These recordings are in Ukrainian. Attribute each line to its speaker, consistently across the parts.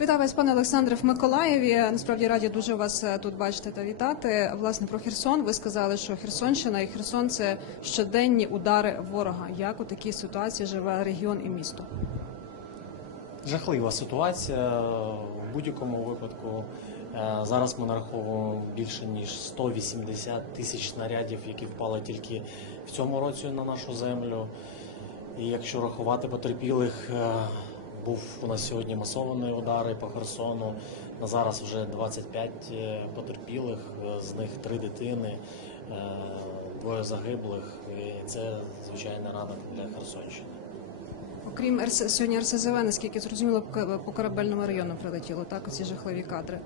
Speaker 1: Вітаю вас, пане Олександре, в Миколаєві. Насправді раді дуже вас е, тут бачити та вітати. Власне про Херсон. Ви сказали, що Херсонщина і Херсон це щоденні удари ворога. Як у такій ситуації живе регіон і місто?
Speaker 2: Жахлива ситуація в будь-якому випадку. Е, Зараз ми нараховуємо більше ніж 180 тисяч снарядів, які впали тільки в цьому році на нашу землю. І якщо рахувати потерпілих, е, був у нас сьогодні масовані удари по Херсону. На зараз вже 25 е, потерпілих, е, з них три дитини, е, двоє загиблих. І це звичайно ранок для Херсонщини.
Speaker 1: Окрім РС... сьогодні РСЗВ, наскільки зрозуміло, по корабельному району прилетіло. Так, оці жахливі кадри.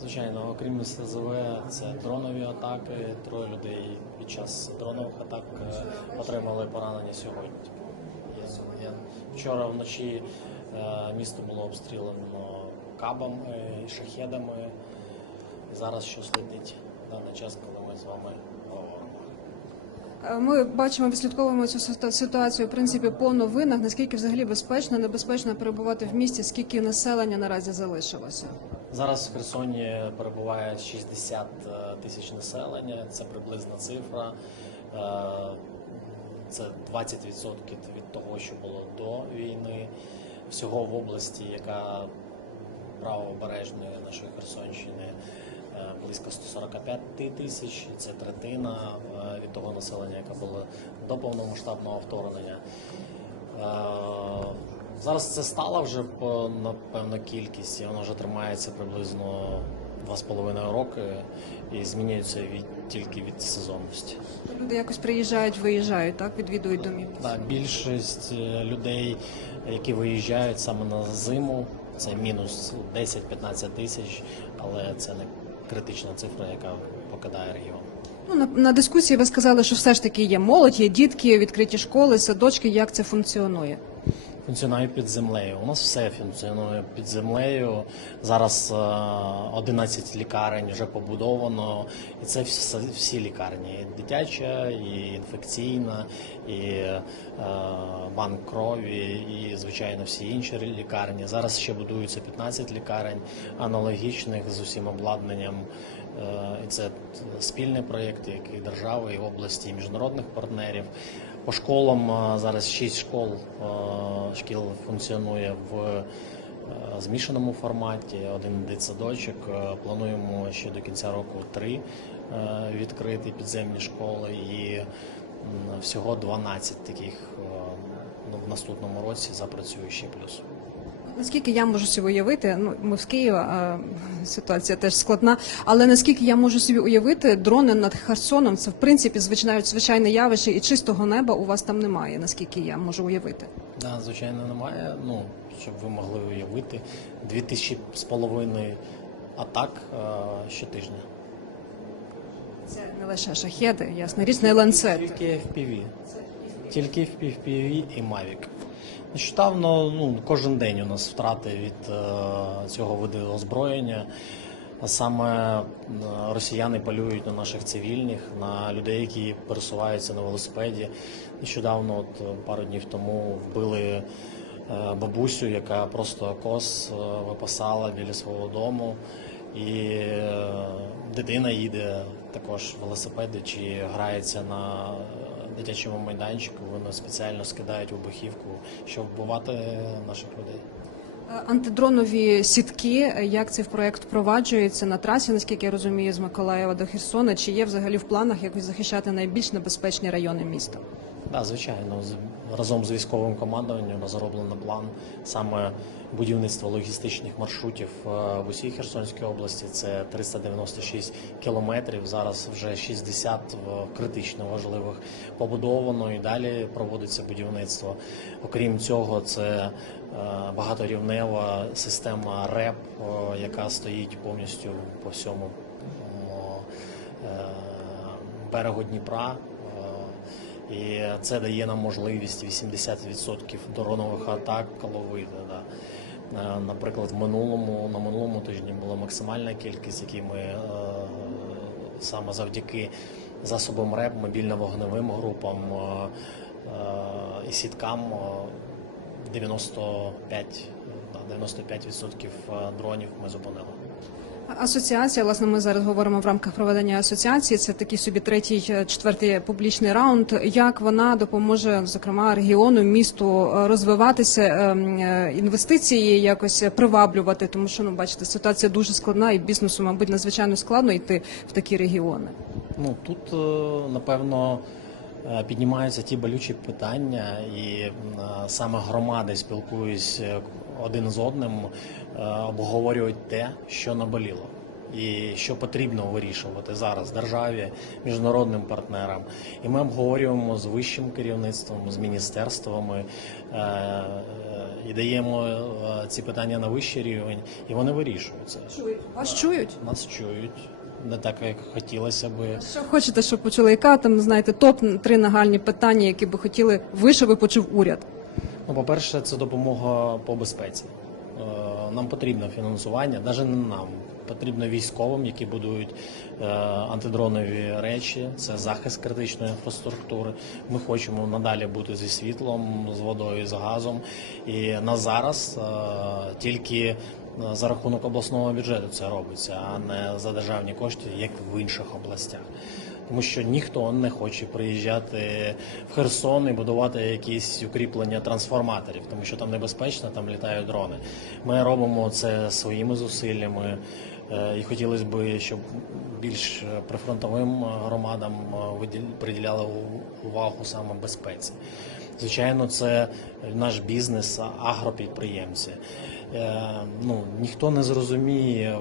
Speaker 2: Звичайно, окрім СЗВ, це дронові атаки. Троє людей під час дронових атак отримали поранення сьогодні. Я, я, вчора вночі місто було обстріляно кабами і шахедами. Зараз щось летить в даний час, коли ми з вами говоримо.
Speaker 1: Е, Ми бачимо, відслідковуємо цю ситуацію в принципі по новинах. Наскільки взагалі безпечно, небезпечно перебувати в місті? Скільки населення наразі залишилося?
Speaker 2: Зараз в Херсоні перебуває 60 е, тисяч населення. Це приблизна цифра. Е, Це 20% від того, що було до війни. Всього в області, яка правобережної нашої Херсонщини, е, близько 145 тисяч. Це третина е, від того населення, яке було до повномасштабного вторгнення. Е, Зараз це стала вже напевно кількість, і вона вже тримається приблизно 2,5 роки і змінюється від тільки від сезонності.
Speaker 1: Люди якось приїжджають, виїжджають, так відвідують домівки.
Speaker 2: Так, більшість е, людей, які виїжджають саме на зиму, це мінус 10-15 тисяч, але це не критична цифра, яка покидає регіон.
Speaker 1: Ну на, на дискусії ви сказали, що все ж таки є молодь, є дітки, відкриті школи, садочки. Як це функціонує?
Speaker 2: Функціонує під землею. У нас все функціонує під землею. Зараз е, 11 лікарень вже побудовано, і це всі, всі лікарні: і дитяча, і інфекційна, і е, банк крові, і звичайно всі інші лікарні. Зараз ще будуються 15 лікарень аналогічних з усім обладнанням. Е, І це спільний проєкт, який держави і області, і міжнародних партнерів. По школам зараз шість школ шкіл функціонує в е, змішаному форматі. Один дитсадочок. Е, Плануємо ще до кінця року три е, відкрити підземні школи і всього 12 таких ну, в наступному році запрацює ще плюс.
Speaker 1: Наскільки я можу собі уявити, ну ми з Києва а, ситуація теж складна, але наскільки я можу собі уявити, дрони над Херсоном це в принципі звичайне звичайне явище, і чистого неба у вас там немає. Наскільки я можу уявити?
Speaker 2: Да, звичайно, немає. Ну, щоб ви могли уявити, 2000 з половиною атак е, щотижня.
Speaker 1: Це не лише шахеди, ясна річ, не ланцет.
Speaker 2: Тільки FPV. Тільки FPV і Mavic. Нещодавно, ну, кожен день у нас втрати від е, цього виду озброєння. Саме е, росіяни полюють на наших цивільних, на людей, які пересуваються на велосипеді. Нещодавно, от пару днів тому, вбили е, бабусю, яка просто кос е, випасала біля свого дому. І дитина їде також велосипеди чи грається на дитячому майданчику. Вони спеціально скидають вибухівку, щоб вбивати наших людей.
Speaker 1: Е, Антидронові сітки, е, як цей проект впроваджується на трасі, наскільки я розумію, з Миколаєва до Херсона, чи є взагалі в планах якось захищати найбільш небезпечні райони міста?
Speaker 2: Да, звичайно, разом з військовим командуванням розроблено план саме будівництва логістичних маршрутів е, в усій Херсонській області. Це 396 кілометрів. Зараз вже 60 критично важливих побудовано і далі проводиться будівництво. Окрім цього, це багаторівнева система РЕП, е, яка стоїть повністю по всьому е, берегу Дніпра. Е, І це дає нам можливість 80% дронових атак ловити. Да. Е, Наприклад, в минулому на минулому тижні була максимальна кількість, які ми е, саме завдяки засобам РЕП, мобільно-вогневим групам е, е, і сіткам е, 95 да, 95% дронів ми зупинили.
Speaker 1: Асоціація, власне, ми зараз говоримо в рамках проведення асоціації. Це такий собі третій, е, четвертий публічний раунд. Як вона допоможе, зокрема, регіону, місту е, розвиватися, е, інвестиції якось приваблювати, тому що ну бачите, ситуація дуже складна, і бізнесу, мабуть, надзвичайно складно йти в такі регіони.
Speaker 2: Ну тут е, напевно е, піднімаються ті болючі питання, і е, саме громади спілкуюсь е, один з одним, е, обговорюють те, що наболіло. І що потрібно вирішувати зараз державі, міжнародним партнерам, і ми обговорюємо з вищим керівництвом, з міністерствами е, е, і даємо е, ці питання на вищий рівень, і вони вирішуються.
Speaker 1: Чують Вас чують?
Speaker 2: Нас чують не так, як хотілося би.
Speaker 1: Що хочете, щоб почули? Яка там знаєте топ три нагальні питання, які би хотіли ви, щоб ви почув уряд?
Speaker 2: Ну, по-перше, це допомога по безпеці. Е, Нам потрібно фінансування, навіть не нам. Потрібно військовим, які будують е, антидронові речі, це захист критичної інфраструктури. Ми хочемо надалі бути зі світлом, з водою, з газом. І на зараз е, тільки за рахунок обласного бюджету це робиться, а не за державні кошти, як в інших областях. Тому що ніхто не хоче приїжджати в Херсон і будувати якісь укріплення трансформаторів, тому що там небезпечно, там літають дрони. Ми робимо це своїми зусиллями, е, і хотілося б, щоб більш прифронтовим громадам е, приділяли увагу саме безпеці. Звичайно, це наш бізнес, агропідприємці. Е, Ну ніхто не зрозуміє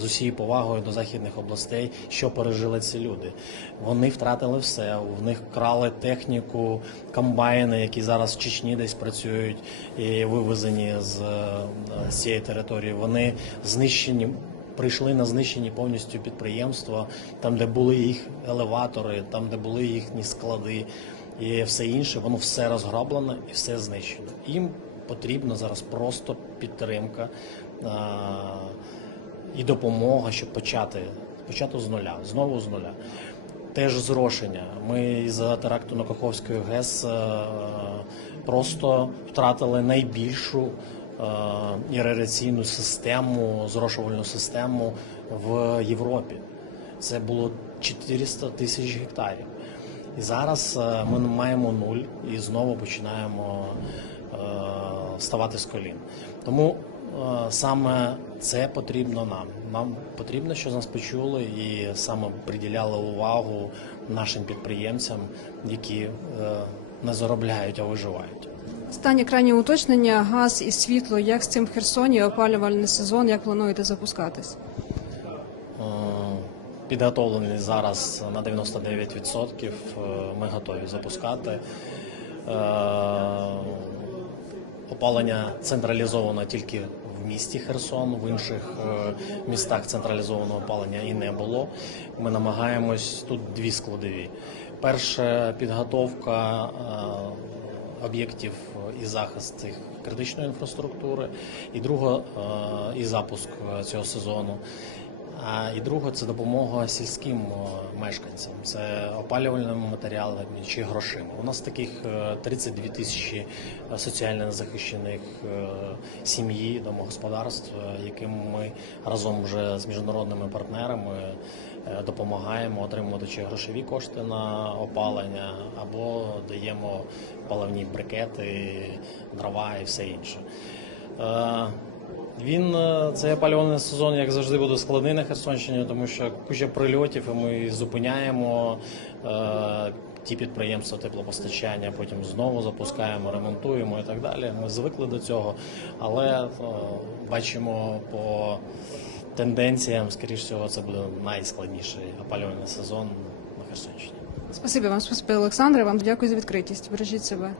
Speaker 2: з усією повагою до західних областей, що пережили ці люди. Вони втратили все. В них крали техніку, комбайни, які зараз в Чечні десь працюють і вивезені з, е, з цієї території. Вони знищені. Прийшли на знищені повністю підприємства, там, де були їх елеватори, там, де були їхні склади і все інше, воно все розграблено і все знищено. Їм потрібна зараз просто підтримка. і допомога, щоб почати, почати з нуля, знову з нуля. Теж зрошення. Ми за теракту на Каховської ГЕС е, просто втратили найбільшу е, систему, зрошувальну систему в Європі. Це було 400 тисяч гектарів. І зараз е, ми маємо нуль і знову починаємо е, ставати з колін. Тому е, саме це потрібно нам. Нам потрібно, щоб нас почули і саме приділяли увагу нашим підприємцям, які е, не заробляють, а виживають.
Speaker 1: Останнє крайнє уточнення: газ і світло. Як з цим в Херсоні? Опалювальний сезон? Як плануєте запускатись?
Speaker 2: Підготовлений зараз на 99%. е, Ми готові запускати. Опалення централізовано тільки в місті Херсон, в інших е, містах централізованого опалення і не було. Ми намагаємось тут дві складові. Перше підготовка е, об'єктів і захист цих критичної інфраструктури, і друга е, і запуск цього сезону. А і друге це допомога сільським е, мешканцям. Це опалювальними матеріалами чи грошима. У нас таких е, 32 тисячі е, соціально незахищених е, сім'ї, домогосподарств, е, яким ми разом вже з міжнародними партнерами е, допомагаємо отримувати чи грошові кошти на опалення, або даємо паливні брикети, дрова і все інше. Він е, цей опалювальний сезон, як завжди, буде складний на Херсонщині, тому що куча прильотів, і ми зупиняємо е, ті підприємства теплопостачання, потім знову запускаємо, ремонтуємо і так далі. Ми звикли до цього, але е, бачимо по тенденціям, скоріш всього, це буде найскладніший опалювальний сезон на Херсонщині.
Speaker 1: Спасибі вам, спасибі, Олександре. Вам дякую за відкритість. Бережіть себе.